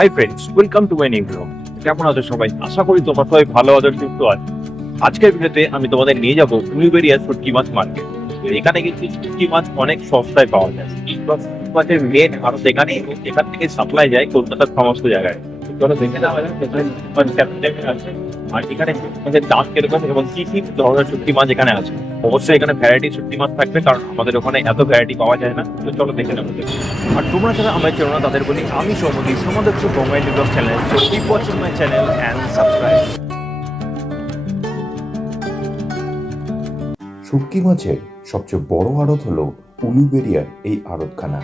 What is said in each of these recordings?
Hi friends welcome to new blog কেমন আছো সবাই? আশা করি তোমার সবাই ভালো আছো, সুস্থ আছো। আজকের ভিডিওতে আমি তোমাদের নিয়ে যাব উলুবেরিয়া শুটকি মাছ মার্কেট এখানে কিন্তু শুটকি মাছ অনেক সস্তায় পাওয়া যায়। মাছের ভারত এখানে এবং এখান থেকে সাপ্লাই যায় কলকাতার সমস্ত জায়গায়। চলো দেখে নেওয়া যাক এখানে শুটকি মাছ কেমন টাইপের আছে আর এখানে মাছের দাম কীরকম এবং কি কি ধরনের শুটকি মাছ এখানে আছে? অবশ্যই এখানে ভ্যারাইটি শুটকি মাছ থাকবে, কারণ আমাদের ওখানে এত ভ্যারাইটি পাওয়া যায় না। তো চলো দেখে নেব আর তোমরা যারা আমার চ্যানেল না, তাদের বলি, আমি সৌমদী তোমাদের হচ্ছে Bombay blog channel so keep watching my channel and subscribe শুটকি মাছের সবচেয়ে বড় আড়ত হলো উলুবেরিয়ার এই আড়তখানা।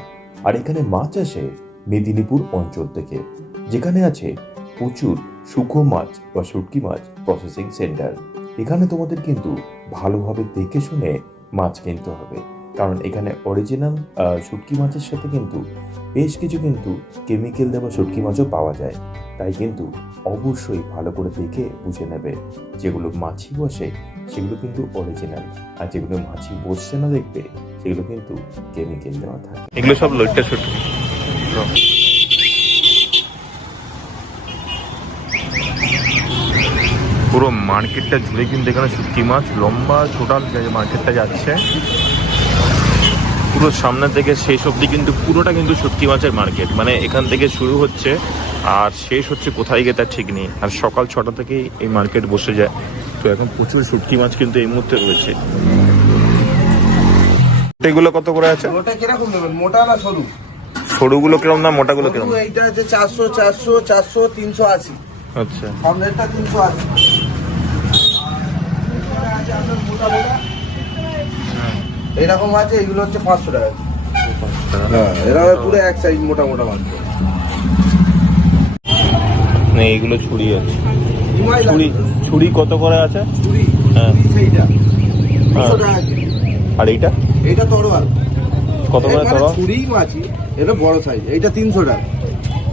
আর এখানে মাছ আসে মেদিনীপুর অঞ্চল থেকে। যেখানে আছে প্রচুর শুকো মাছ বা শুটকি মাছ প্রসেসিং সেন্টার এখানে তোমাদের কিন্তু ভালোভাবে দেখে শুনে মাছ কিনতে হবে। কারণ এখানে অরিজিনাল শুটকি মাছের সাথে কিন্তু বেশ কিছু কিন্তু কেমিক্যাল দেওয়া শুটকি মাছও পাওয়া যায়। তাই কিন্তু অবশ্যই ভালো করে দেখে বুঝে নেবে যেগুলো মাছি বসে সেগুলো কিন্তু অরিজিনাল আর যেগুলো মাছি বসছে না দেখবে সেগুলো কিন্তু কেমিক্যাল দেওয়া থাকে। এগুলো সব লইট্টা শুটকি। পুরো মার্কেটটা জুড়ে কিন্তু এখানে শুটকি মাছ লম্বা টোটাল মার্কেটটা যাচ্ছে। পুরো সামনে থেকে শেষ অবধি কিন্তু পুরোটা কিন্তু শুটকি মাছের মার্কেট। মানে এখান থেকে শুরু হচ্ছে আর শেষ হচ্ছে কোথায় গিয়ে তার ঠিক নেই। আর সকাল ছটা থেকেই এই মার্কেট বসে যায়। তো এখন প্রচুর শুটকি মাছ কিন্তু এই মুহূর্তে রয়েছে। এগুলো কত করে আছে? ওটা কীরকম নেবেন? মোটা না সরু? সরুগুলো কিরম না মোটাগুলো সরু এইটা আছে চারশো চারশো চারশো তিনশো আশি। আচ্ছা। তিনশো আশি। এইরকম আছে এগুলো হচ্ছে পাঁচশো টাকা হ্যাঁ এরা পুরো এক সাইজ মোটা মোটা মাছ। না এইগুলো ছুরি আছে। ছুরি ছুরি কত করে আছে? হ্যাঁ। কেজি। আর এইটা? এইটা তরোয়াল। কত করে এর মানে তোরা ছুরি মাছি এটা বড় সাইজ এইটা তিনশো টাকা।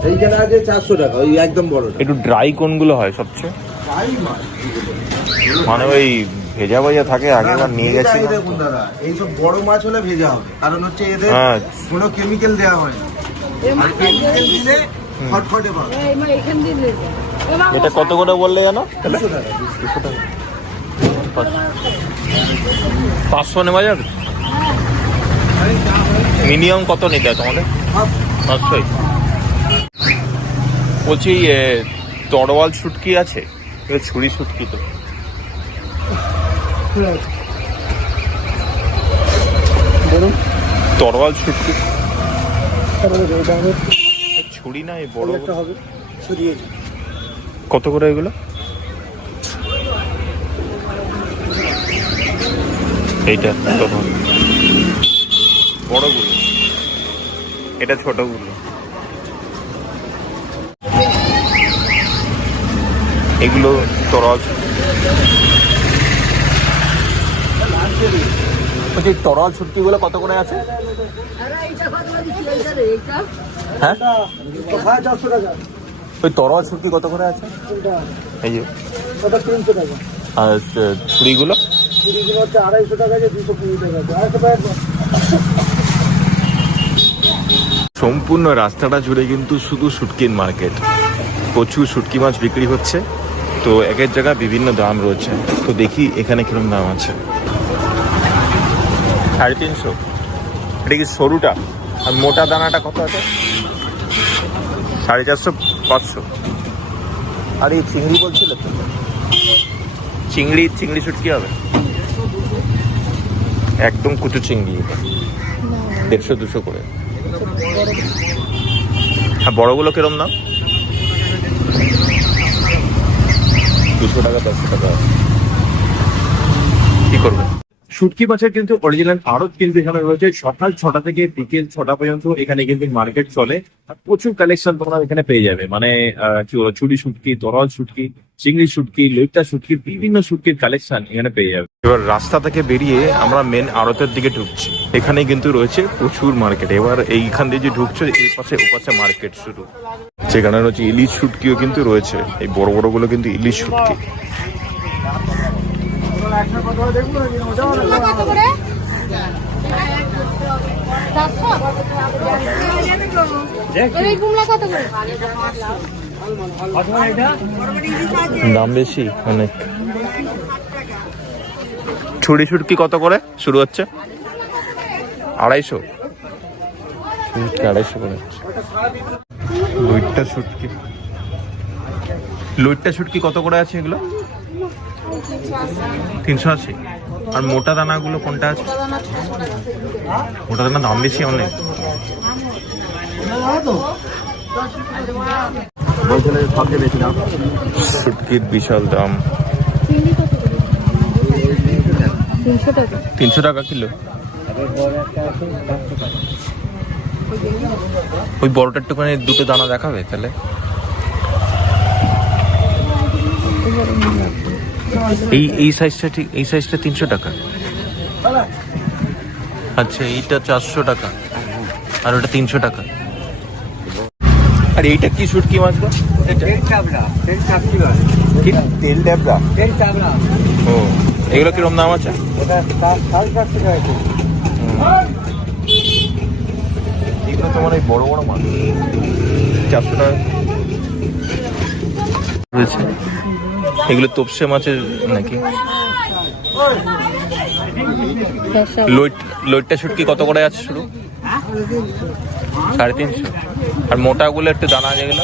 এইখানে আছে চারশো টাকা ওই একদম বড়টা। একটু ড্রাই কোনগুলো হয় সবচেয়ে। মানে ওই ভেজা ভেজা থাকে আগে না, আবার নিয়ে গেছি এই দেখুন দাদা এইসব বড় মাছ হলে ভেজা হবে কারণ হচ্ছে এদের হ্যাঁ। কোনো কেমিক্যাল দেওয়া হয় না। কেমিক্যাল দিলে খটখটে পাবে। এটা কত করে বললে জানো? দুশো টাকা দুশো। পাঁচশো নেওয়া যাবে? মিনিমাম কত নিতে হয় তোমাদের? পাঁচশোই বলছি এ, তরোয়াল শুটকি আছে? এটা ছুরি শুটকি তো। তরোয়াল শুটকি ছুরি না এই বড় কত করে এগুলো? এইটা কত বড়গুলো। এটা ছোটগুলো। এগুলো তরল বলছি, তরল শুটকিগুলো কত করে আছে? হ্যাঁ? ওই তরল শুটকি কত করে আছে? এই যে। ছুরিগুলো? সম্পূর্ণ রাস্তাটা জুড়ে কিন্তু শুধু শুটকির মার্কেট। প্রচুর শুটকি মাছ বিক্রি হচ্ছে। তো এক এক জায়গায় বিভিন্ন দাম রয়েছে। তো দেখি এখানে কীরকম দাম আছে। সাড়ে তিনশো। এটা কি সরুটা? আর মোটা দানাটা কত আছে? সাড়ে চারশো পাঁচশো। আর এই চিংড়ি বলছিল তো? চিংড়ি চিংড়ি শুটকি হবে? একদম কুচু চিংড়ি দেড়শো দুশো করে। হ্যাঁ বড়গুলো কিরম দাম? দুশো টাকা চারশো টাকা আছে। শুটকি মাছের কিন্তু অরিজিনাল আড়ত কিন্তু এখানে রয়েছে। সকাল ছটা থেকে বিকেল ছটা পর্যন্ত এখানে কিন্তু মার্কেট চলে। আর প্রচুর কালেকশন তোমরা এখানে পেয়ে যাবে। মানে কি বলব চুরি শুটকি তরল শুটকি চিংড়ি শুটকি লইট্টা শুটকি বিভিন্ন শুটকির কালেকশন এখানে পেয়ে যাবে। এবার রাস্তা থেকে বেরিয়ে আমরা মেন আড়তের দিকে ঢুকছি। এখানে কিন্তু রয়েছে প্রচুর মার্কেট এবার এইখান দিয়ে যে ঢুকছে, এই পাশে ও পাশে মার্কেট শুরু সেখানে রয়েছে ইলিশ শুটকিও কিন্তু রয়েছে। এই বড় বড়গুলো কিন্তু ইলিশ শুটকি কত করে? এই কুমড়া কত করে? দাম বেশি অনেক। ছুরি ছুটকি কত করে? শুরু হচ্ছে। আড়াইশো। ছুটকি আড়াইশো করে লইট্টা শুটকি লইট্টা শুটকি কত করে আছে এগুলো? তিনশো আশি। আর মোটা দানাগুলো কোনটা আছে? মোটা দানা দাম বেশি অনেক। শুটকির বিশাল দাম। তিনশো টাকা কিলো। ওই বড়টা একটুখানি দুটো দানা দেখাবে তাহলে। এই এই সাইজটা ঠিক এই সাইজটা তিনশো টাকা। আচ্ছা এইটা চারশো টাকা। আর ওটা তিনশো টাকা। আর এইটা কি শুটকি মাছ গো? তেল ড্যাবড়া। ও এগুলো কিরম দাম আছে? এগুলো তোমার এই বড় বড় মাছ। চারশো টাকা। রয়েছে। এগুলো তোপসে মাছের নাকি? লইট লইটটা শুটকি কত করে আছে শুরু সাড়ে তিনশো। আর মোটাগুলো একটু দানা যেগুলো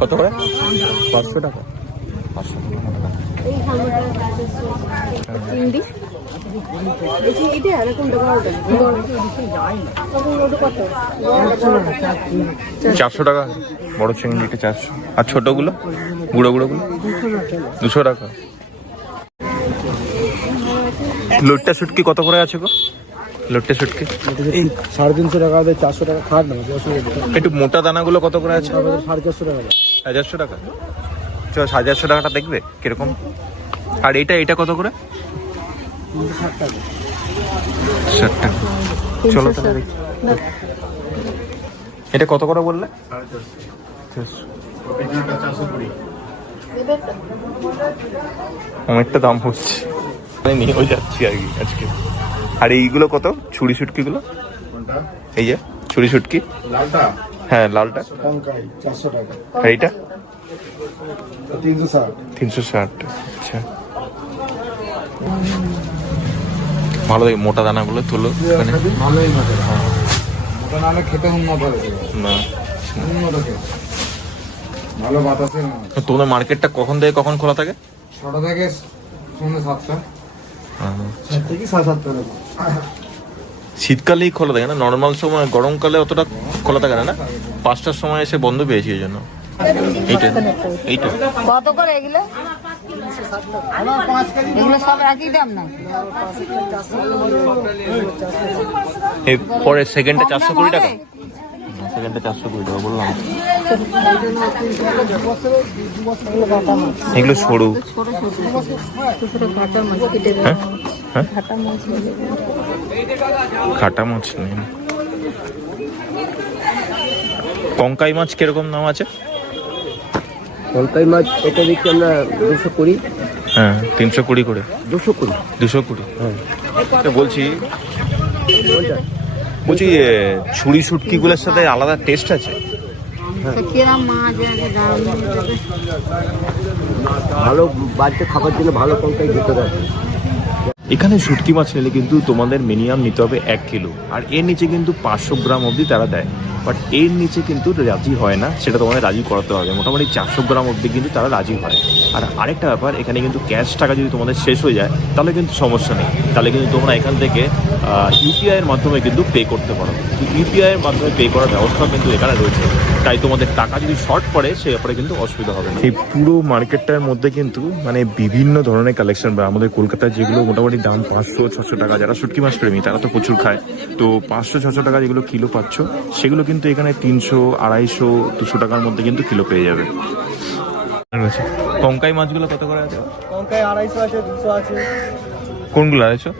কত করে? পাঁচশো টাকা। পাঁচশো চারশো টাকা, বড় চিংড়িটা চারশো। আর ছোটগুলো? গুঁড়ো গুঁড়োগুলো দুশো টাকা। লোটটা শুটকি কত করে আছে গো? লোটটা শুটকি এই সাড়ে তিনশো টাকা ওদের চারশো টাকা খাট না একটু মোটা দানাগুলো কত করে আছে? সাড়ে চারশো টাকা। হাজারশো টাকা? চ হাজারশো টাকাটা দেখবে কীরকম? আর এটা এটা কত করে? ষাট টাকা। চলো তাহলে দেখি। এটা কত করে বললে? অনেকটা দাম হচ্ছে। আমি নিয়েও যাচ্ছি আর কি আজকে। আর এইগুলো কত? ছুরি শুটকিগুলো এই যে ছুরি শুটকি হ্যাঁ লালটা। আর এইটা? তিনশো ষাট। আচ্ছা। ভালো দেখে মোটা দানাগুলো তোলো ভালোই খেতে না। খেতে ভালো বাতাসে মাছ তোমাদের মার্কেটটা কখন থেকে কখন খোলা থাকে? ছটা থেকে সন্ধ্যে সাতটা। টাকা শীতকালেই খোলা থাকে না? নর্মাল সময় গরমকালে অতটা খোলা থাকে না না? পাঁচটার সময় এসে বন্ধ পেয়েছি এই জন্য। এইটা এইটা। কত করে এগুলো এগুলো সব একই দাম না? পরে সেকেন্ডটা চারশো কুড়ি টাকা? সেকেন্ডটা চারশো কুড়ি টাকা বললাম। এগুলো সরু। হ্যাঁ? হ্যাঁ? খাটা মাছ নেই। কঙ্কাই মাছ কীরকম দাম আছে? কঙ্কাই মাছ এটা দিচ্ছি আমরা দুশো কুড়ি। হ্যাঁ তিনশো কুড়ি করে। দুশো কুড়ি। দুশো কুড়ি। তো বলছি বলছি ছুরি শুটকিগুলোর সাথে আলাদা টেস্ট আছে কিরম মাছ আছে দাম ভালো বাড়িতে খাবার জন্য ভালো কোনটাই ভিতরে আছে এখানে শুটকি মাছ নিলে কিন্তু তোমাদের মিনিমাম নিতে হবে এক কিলো আর এর নিচে কিন্তু পাঁচশো গ্রাম অবধি তারা দেয়। বাট এর নিচে কিন্তু রাজি হয় না, সেটা তোমাদের রাজি করাতে হবে। মোটামুটি চারশো গ্রাম অবধি কিন্তু তারা রাজি হয়। আর আরেকটা ব্যাপার, এখানে কিন্তু ক্যাশ টাকা যদি তোমাদের শেষ হয়ে যায়, তাহলে কিন্তু সমস্যা নেই। তাহলে কিন্তু তোমরা এখান থেকে ইউপিআইয়ের মাধ্যমে কিন্তু পে করতে পারো। ইউপিআইয়ের মাধ্যমে পে করার ব্যবস্থা কিন্তু এখানে রয়েছে। তাই তোমাদের টাকা যদি শর্ট পড়ে, সে ব্যাপারে কিন্তু অসুবিধা হবে এই পুরো মার্কেটটার মধ্যে কিন্তু মানে বিভিন্ন ধরনের কালেকশন বা আমাদের কলকাতায় যেগুলো মোটামুটি দাম পাঁচশো, ছশো টাকা, যারা শুটকি মাছ প্রেমী, তারা তো প্রচুর খায়। তো পাঁচশো, ছশো টাকা যেগুলো কিলো পাচ্ছ, সেগুলো কিন্তু এখানে তিনশো আড়াইশো দুশো টাকার মধ্যে কিন্তু কিলো পেয়ে যাবে। কঙ্কাই মাছগুলো কত করে আছে? কলকাই আড়াইশো আছে দুশো আছে। কোনগুলো আড়াইশো?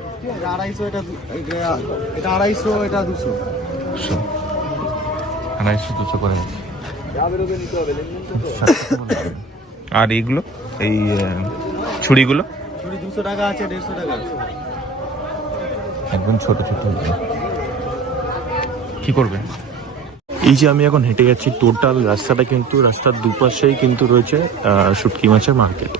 আড়াইশো এটা এটা- এটা আড়াইশো এটা দুশো। আড়াইশো দুশো করে আছে। আর এইগুলো? এই ছুরিগুলো? চুড়ি দুশো টাকা আছে দেড়শো টাকা আছে। একদম ছোট ছোট। কি করবে? এই যে আমি এখন হেঁটে যাচ্ছি টোটাল রাস্তাটা কিন্তু, রাস্তার দুপাশেই কিন্তু রয়েছে শুটকি মাছের মার্কেট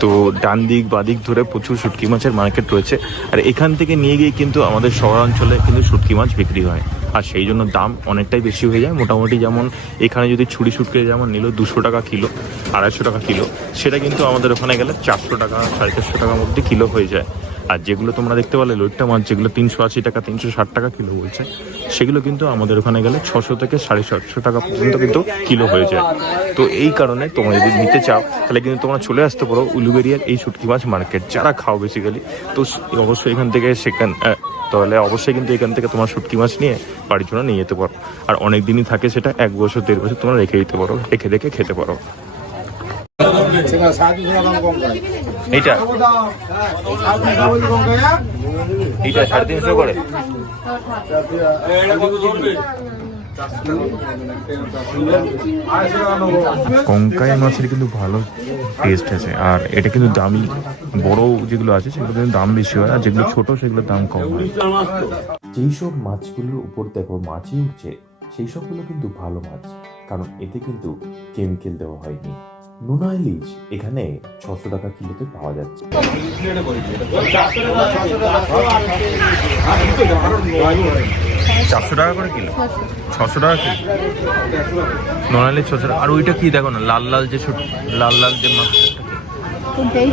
তো ডান দিক বাদিক ধরে প্রচুর শুটকি মাছের মার্কেট রয়েছে। আর এখান থেকে নিয়ে গিয়ে কিন্তু আমাদের শহরাঞ্চলে কিন্তু শুটকি মাছ বিক্রি হয়। আর সেই জন্য দাম অনেকটাই বেশি হয়ে যায়। মোটামুটি যেমন এখানে যদি ছুরি শুটকি যেমন নিল দুশো টাকা কিলো, আড়াইশো টাকা কিলো, সেটা কিন্তু আমাদের ওখানে গেলে চারশো টাকা, সাড়ে চারশো টাকার মধ্যে কিলো হয়ে যায়। আর যেগুলো তোমরা দেখতে পারলে লইট্টা মাছ, যেগুলো তিনশো আশি টাকা, তিনশো ষাট টাকা কিলো বলছে সেগুলো কিন্তু আমাদের ওখানে গেলে ছশো থেকে সাড়ে সাতশো টাকা পর্যন্ত কিন্তু কিলো হয়ে যায়। তো এই কারণে তোমরা যদি নিতে চাও, তাহলে কিন্তু তোমরা চলে আসতে পারো উলুবেরিয়ার এই শুটকি মাছ মার্কেট, যারা খাও বেসিক্যালি তো অবশ্যই এখান থেকে সেখান তাহলে অবশ্যই কিন্তু এখান থেকে তোমার শুটকি মাছ নিয়ে বাড়ির জন্য নিয়ে যেতে পারো। আর অনেক দিনই থাকে সেটা, এক বছর, দেড় বছর তোমরা রেখে দিতে পারো, রেখে রেখে খেতে পারো। এইটা? এইটা সাড়ে তিনশো করে? কঙ্কাই মাছের কিন্তু ভালো টেস্ট আছে। আর এটা কিন্তু দামি বড় যেগুলো আছে সেগুলো কিন্তু দাম বেশি হয় আর যেগুলো ছোট সেগুলোর দাম কম হয়। যেই সব মাছগুলোর উপর দেখো মাছই উঠছে সেই সবগুলো কিন্তু ভালো মাছ কারণ এতে কিন্তু কেমিক্যাল দেওয়া হয়নি। নোনা ইলিশ এখানে ছশো টাকা কিলোতে পাওয়া যাচ্ছে। চারশো টাকা করে কিলো? ছশো টাকা কিলো? নড়াইলে ছশো টাকা। আর ওইটা কি দেখো না লাল লাল যে ছোট লাল লাল যে মাছ।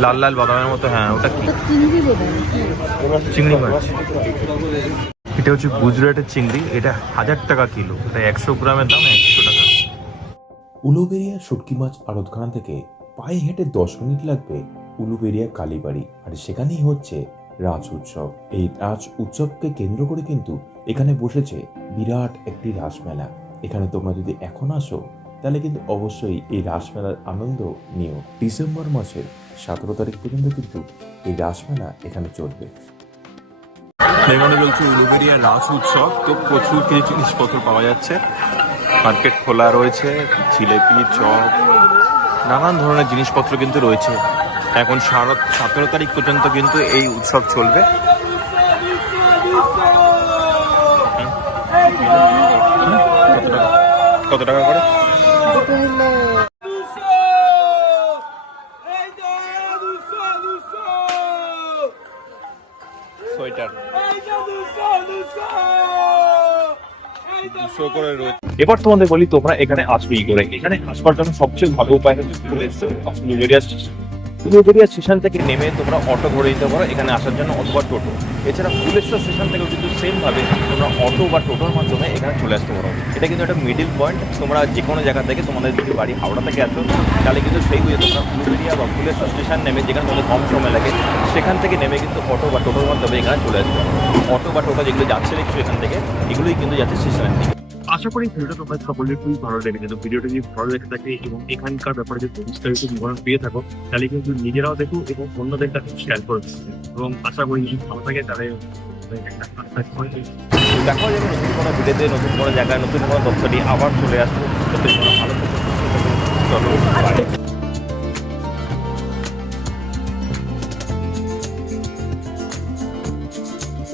লাল লাল বাদামের মতো হ্যাঁ ওটা কি? চিংড়ি মাছ। এটা হচ্ছে গুজরাটের চিংড়ি এটা হাজার টাকা কিলো। এটা একশো গ্রামের দাম একশো উলুবেরিয়া শুটকি মাছ আড়তখানা থেকে পায়ে হেঁটে দশ মিনিট লাগবে উলুবেরিয়া কালীবাড়ি। আর সেখানেই হচ্ছে রাজ উৎসব। এই রাজ উৎসবকে কেন্দ্র করে কিন্তু এখানে বসেছে বিরাট একটি রাসমেলা। এখানে তোমরা যদি এখন আসো, তাহলে কিন্তু অবশ্যই এই রাসমেলার আনন্দ নিও। ডিসেম্বর মাসের সতেরো তারিখ পর্যন্ত কিন্তু এই রাসমেলা এখানে চলবে। এখানে চলছে উলুবেরিয়া নাচ উৎসব। তো প্রচুর কিছু জিনিসপত্র পাওয়া যাচ্ছে। মার্কেট খোলা রয়েছে জিলেপি চপ নানান ধরনের জিনিসপত্র কিন্তু রয়েছে। এখন সারা সতেরো তারিখ পর্যন্ত কিন্তু এই উৎসব চলবে। কত টাকা? কত টাকা করে? সোয়েটার। দুশো করে রয়েছে। এবার তোমাদের বলি, তোমরা এখানে আসবে কি করে? এখানে আসবার জন্য সবচেয়ে ভালো উপায় হচ্ছে উলুবেরিয়া স্টেশন। উলুবেরিয়া স্টেশন থেকে নেমে তোমরা অটো ধরে নিতে পারো, এখানে আসার জন্য অথবা টোটো। এছাড়া ফুলেশ্বর স্টেশন থেকেও কিন্তু সেম ভাবে তোমরা অটো বা টোটোর মাধ্যমে এখানে চলে আসতে পারো। এটা কিন্তু একটা মিডিল পয়েন্ট তোমরা যে কোনো জায়গা থেকে তোমাদের যদি বাড়ি হাওড়া থেকে আসো, তাহলে কিন্তু সেই বুঝে তোমরা উলুবেরিয়া বা ফুলেশ্বর স্টেশন নেমে যেখানে তোমাদের কম সময় লাগে, সেখান থেকে নেমে কিন্তু অটো বা টোটোর মাধ্যমে এখানে চলে আসবে অটো বা টোটো যেগুলো যাচ্ছে একটু এখান থেকে, এগুলোই কিন্তু যাচ্ছে স্টেশনের দিকে। আশা করি ভিডিওটা তোমার সকলের খুবই ভালো লেগে কিন্তু ভিডিওটা যদি ভালো লেগে থাকে এবং এখানকার ব্যাপারে যদি বিস্তারিত বিবরণ পেয়ে থাকো, তাহলে কিন্তু নিজেরাও দেখো এবং অন্যদের কাছে শেয়ার করে এবং আশা করি যদি ভালো থাকে, তাহলে দেখা যাবে নতুন কোনো ভিডিওতে, নতুন কোনো জায়গায়, নতুন কোনো তথ্য নিয়ে আবার চলে আসব ভালো। চলো.